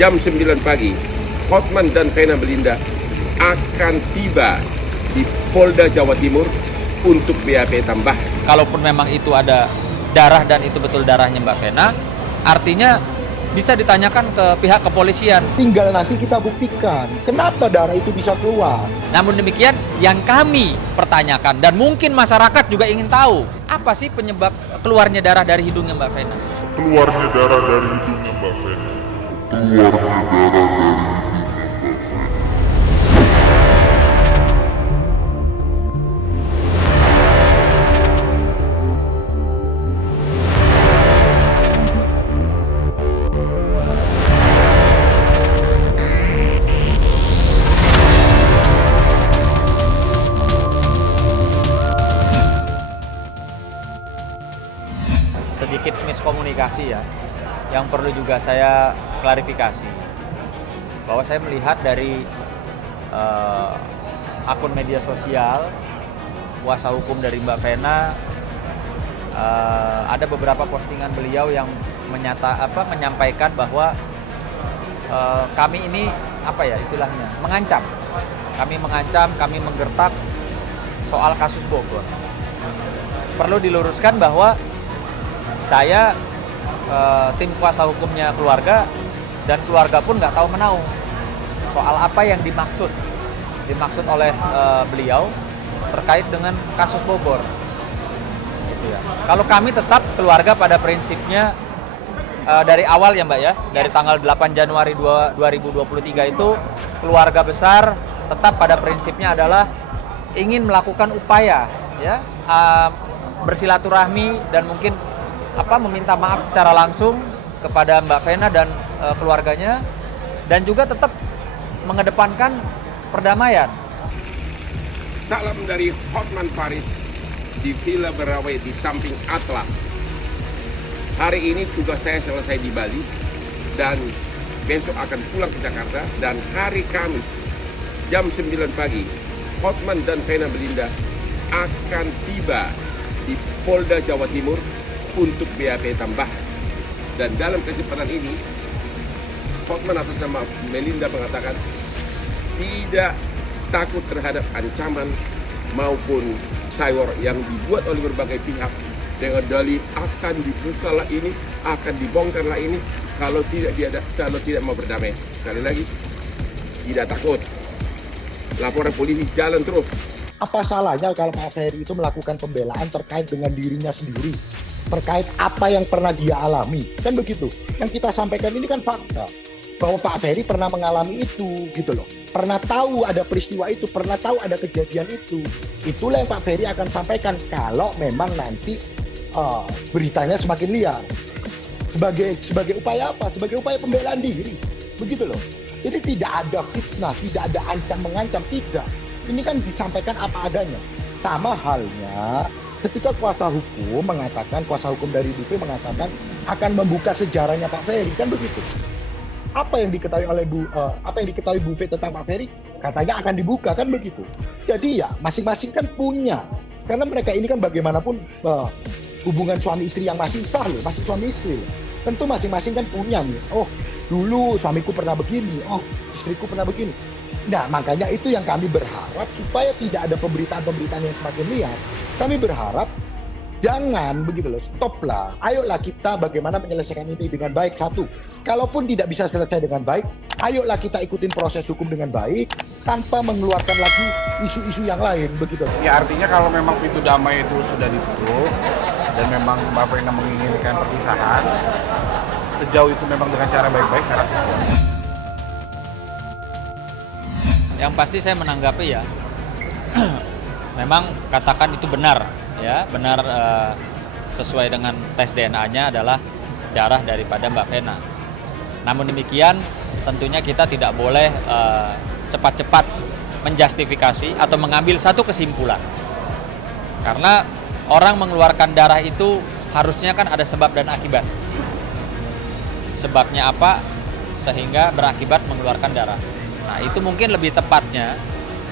jam 9 pagi, Hotman dan Vena Melinda akan tiba di Polda Jawa Timur untuk BAP tambah. Kalaupun memang itu ada darah dan itu betul darahnya Mbak Vena, artinya bisa ditanyakan ke pihak kepolisian. Tinggal nanti kita buktikan kenapa darah itu bisa keluar. Namun demikian, yang kami pertanyakan dan mungkin masyarakat juga ingin tahu, apa sih penyebab keluarnya darah dari hidungnya Mbak Vena? Keluarnya darah dari hidungnya Mbak Vena. Keluarnya darah dari hidungnya Mbak Vena. Sedikit miskomunikasi ya, yang perlu juga saya klarifikasi bahwa saya melihat dari akun media sosial kuasa hukum dari Mbak Vena, ada beberapa postingan beliau yang menyampaikan bahwa kami ini istilahnya mengancam, kami menggertak soal kasus Bogor. Perlu diluruskan bahwa saya tim kuasa hukumnya keluarga dan keluarga pun nggak tahu menahu soal apa yang dimaksud oleh beliau terkait dengan kasus Bogor. Gitu ya. Kalau kami tetap keluarga pada prinsipnya dari awal ya Mbak ya, dari tanggal 8 Januari 2023 itu keluarga besar tetap pada prinsipnya adalah ingin melakukan upaya ya bersilaturahmi dan mungkin meminta maaf secara langsung kepada Mbak Vena dan keluarganya, dan juga tetap mengedepankan perdamaian. Salam dari Hotman Paris di Villa Berawai di samping Atlas. Hari ini tugas saya selesai di Bali dan besok akan pulang ke Jakarta, dan hari Kamis jam 9 pagi Hotman dan Vena Melinda akan tiba di Polda Jawa Timur untuk BAP tambah. Dan dalam kesempatan ini Hotman atas nama Melinda mengatakan tidak takut terhadap ancaman maupun cyber yang dibuat oleh berbagai pihak dengan dalih akan dibukalah ini, akan dibongkarlah ini kalau tidak mau berdamai. Sekali lagi, tidak takut. Laporan polisi jalan terus. Apa salahnya kalau Pak Ferry itu melakukan pembelaan terkait dengan dirinya sendiri, terkait apa yang pernah dia alami, kan begitu. Yang kita sampaikan ini kan fakta, bahwa Pak Ferry pernah mengalami itu, gitu loh. Pernah tahu ada peristiwa itu, pernah tahu ada kejadian itu. Itulah yang Pak Ferry akan sampaikan kalau memang nanti beritanya semakin liar. Sebagai upaya apa? Sebagai upaya pembelaan diri, begitu loh. Jadi tidak ada fitnah, tidak ada ancam-mengancam, tidak. Ini kan disampaikan apa adanya. Sama halnya ketika kuasa hukum dari DP mengatakan akan membuka sejarahnya Pak Ferry, kan begitu. Apa yang diketahui Bu Fe tentang Pak Ferry? Katanya akan dibuka, kan begitu. Jadi ya masing-masing kan punya. Karena mereka ini kan bagaimanapun hubungan suami istri yang masih sah loh, masih suami istri loh. Tentu masing-masing kan punya nih. Oh, dulu suamiku pernah begini, oh istriku pernah begini. Nah, makanya itu yang kami berharap supaya tidak ada pemberitaan-pemberitaan yang semakin liar. Kami berharap jangan begitu loh, stop lah. Ayolah kita bagaimana menyelesaikan ini dengan baik. Satu, kalaupun tidak bisa selesai dengan baik, ayolah kita ikutin proses hukum dengan baik tanpa mengeluarkan lagi isu-isu yang lain, begitu. Ya artinya kalau memang pintu damai itu sudah ditutup dan memang Mbak Vena menginginkan perpisahan, sejauh itu memang dengan cara baik-baik saya rasa sih. Yang pasti saya menanggapi ya, memang katakan itu benar ya, sesuai dengan tes DNA-nya adalah darah daripada Mbak Vena. Namun demikian tentunya kita tidak boleh cepat-cepat menjustifikasi atau mengambil satu kesimpulan. Karena orang mengeluarkan darah itu harusnya kan ada sebab dan akibat. Sebabnya apa sehingga berakibat mengeluarkan darah. Nah, itu mungkin lebih tepatnya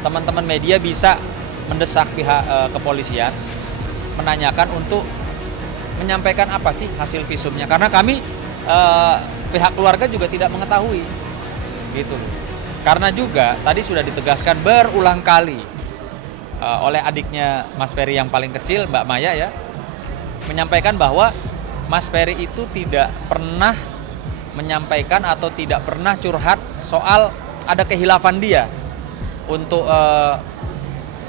teman-teman media bisa mendesak pihak kepolisian menanyakan untuk menyampaikan apa sih hasil visumnya, karena kami pihak keluarga juga tidak mengetahui, gitu loh. Karena juga tadi sudah ditegaskan berulang kali oleh adiknya Mas Ferry yang paling kecil, Mbak Maya ya, menyampaikan bahwa Mas Ferry itu tidak pernah menyampaikan atau tidak pernah curhat soal ada kehilafan dia untuk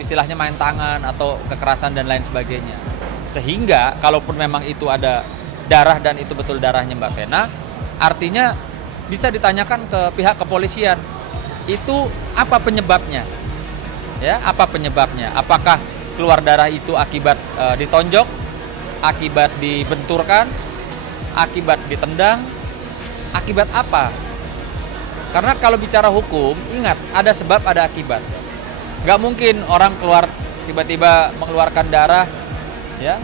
istilahnya main tangan atau kekerasan dan lain sebagainya. Sehingga kalaupun memang itu ada darah dan itu betul darahnya Mbak Vena, artinya bisa ditanyakan ke pihak kepolisian, itu apa penyebabnya? Ya, apa penyebabnya? Apakah keluar darah itu akibat ditonjok, akibat dibenturkan, akibat ditendang, akibat apa? Karena kalau bicara hukum, ingat ada sebab ada akibat. Nggak mungkin orang keluar tiba-tiba mengeluarkan darah, ya,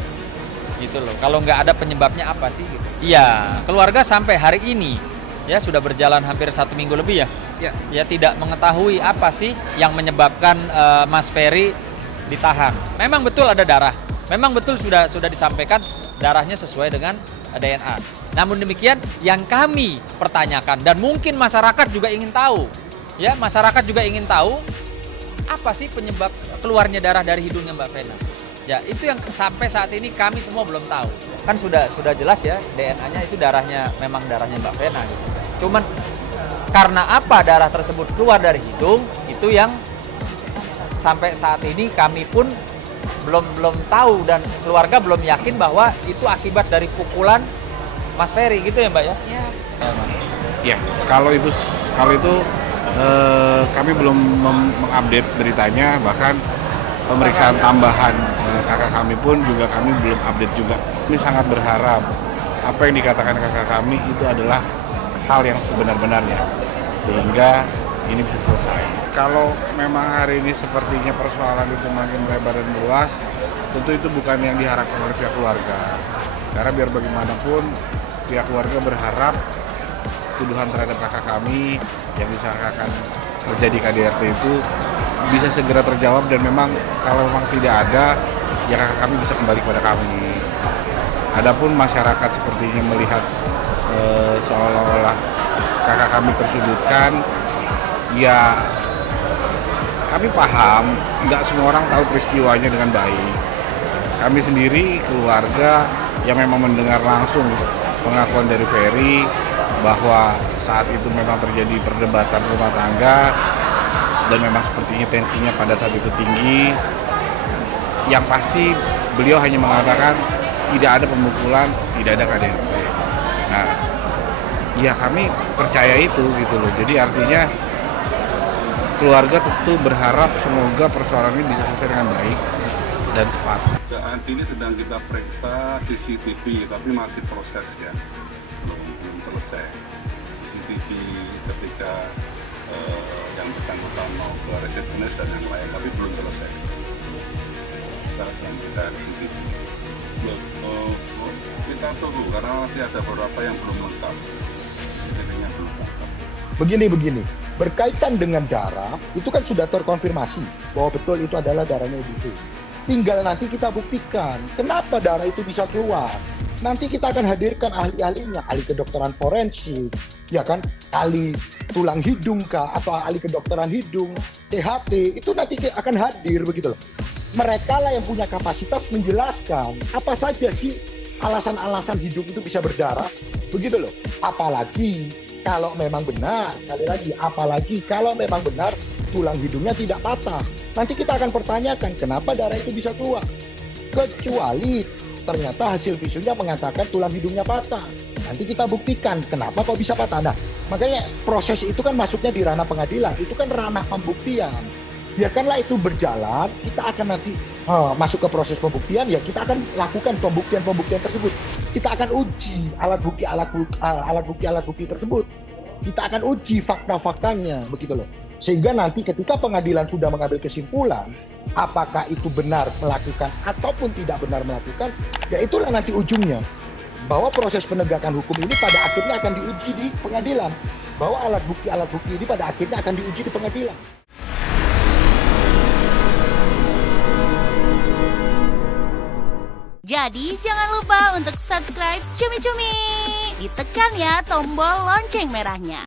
gitu loh. Kalau nggak ada penyebabnya apa sih? Gitu. Iya, keluarga sampai hari ini, ya sudah berjalan hampir 1 minggu lebih ya tidak mengetahui apa sih yang menyebabkan Mas Ferry ditahan. Memang betul ada darah, memang betul sudah disampaikan darahnya sesuai dengan DNA. Namun demikian, yang kami pertanyakan dan mungkin masyarakat juga ingin tahu, ya masyarakat juga ingin tahu apa sih penyebab keluarnya darah dari hidungnya Mbak Vena. Ya itu yang sampai saat ini kami semua belum tahu. Kan sudah jelas ya DNA-nya itu memang darahnya Mbak Vena. Gitu. Cuman karena apa darah tersebut keluar dari hidung, itu yang sampai saat ini kami pun belum tahu dan keluarga belum yakin bahwa itu akibat dari pukulan Mas Ferry gitu ya Mbak ya? Iya. Ya, kalau itu kami belum mengupdate beritanya, bahkan pemeriksaan tambahan kakak kami pun juga kami belum update juga. Kami sangat berharap apa yang dikatakan kakak kami itu adalah hal yang sebenar-benarnya sehingga ini bisa selesai. Kalau memang hari ini sepertinya persoalan itu makin melebar dan meluas, tentu itu bukan yang diharapkan oleh pihak keluarga. Karena biar bagaimanapun pihak keluarga berharap tuduhan terhadap kakak kami yang disangkakan terjadi KDRT itu bisa segera terjawab, dan memang kalau memang tidak ada, ya kakak kami bisa kembali kepada kami. Adapun masyarakat sepertinya melihat seolah-olah kakak kami tersudutkan, ya kami paham nggak semua orang tahu peristiwanya dengan baik. Kami sendiri keluarga yang memang mendengar langsung pengakuan dari Ferry bahwa saat itu memang terjadi perdebatan rumah tangga dan memang sepertinya tensinya pada saat itu tinggi. Yang pasti beliau hanya mengatakan tidak ada pemukulan, tidak ada KDRT. Nah, ya kami percaya itu gitu loh. Jadi artinya keluarga tentu berharap semoga persoalan ini bisa selesai dengan baik dan cepat. Saat ini sedang kita periksa CCTV, tapi masih proses ya, belum selesai. CCTV ketika yang bersangkutan mau ke resepsionis dan yang lain, tapi belum selesai. Kita CCTV. Kita tunggu karena masih ada beberapa yang belum lengkap. CCTV-nya belum lengkap. Begini, berkaitan dengan darah, itu kan sudah terkonfirmasi bahwa betul itu adalah darahnya Ibu V. Tinggal nanti kita buktikan kenapa darah itu bisa keluar. Nanti kita akan hadirkan ahli-ahlinya, ahli kedokteran forensik, ya kan, ahli tulang hidung kah, atau ahli kedokteran hidung, THT, itu nanti akan hadir begitu loh. Mereka lah yang punya kapasitas menjelaskan apa saja sih alasan-alasan hidup itu bisa berdarah, begitu loh. Apalagi kalau memang benar, sekali lagi, apalagi kalau memang benar tulang hidungnya tidak patah. Nanti kita akan pertanyakan kenapa darah itu bisa keluar. Kecuali ternyata hasil visumnya mengatakan tulang hidungnya patah. Nanti kita buktikan kenapa kok bisa patah. Nah, makanya proses itu kan masuknya di ranah pengadilan. Itu kan ranah pembuktian. Biarkanlah itu berjalan, kita akan nanti masuk ke proses pembuktian, ya kita akan lakukan pembuktian tersebut. Kita akan uji alat bukti tersebut. Kita akan uji fakta-faktanya, begitu loh. Sehingga nanti ketika pengadilan sudah mengambil kesimpulan, apakah itu benar melakukan ataupun tidak benar melakukan, ya itulah nanti ujungnya. Bahwa proses penegakan hukum ini pada akhirnya akan diuji di pengadilan. Bahwa alat bukti ini pada akhirnya akan diuji di pengadilan. Jadi jangan lupa untuk subscribe Cumi Cumi. ditekan ya tombol lonceng merahnya.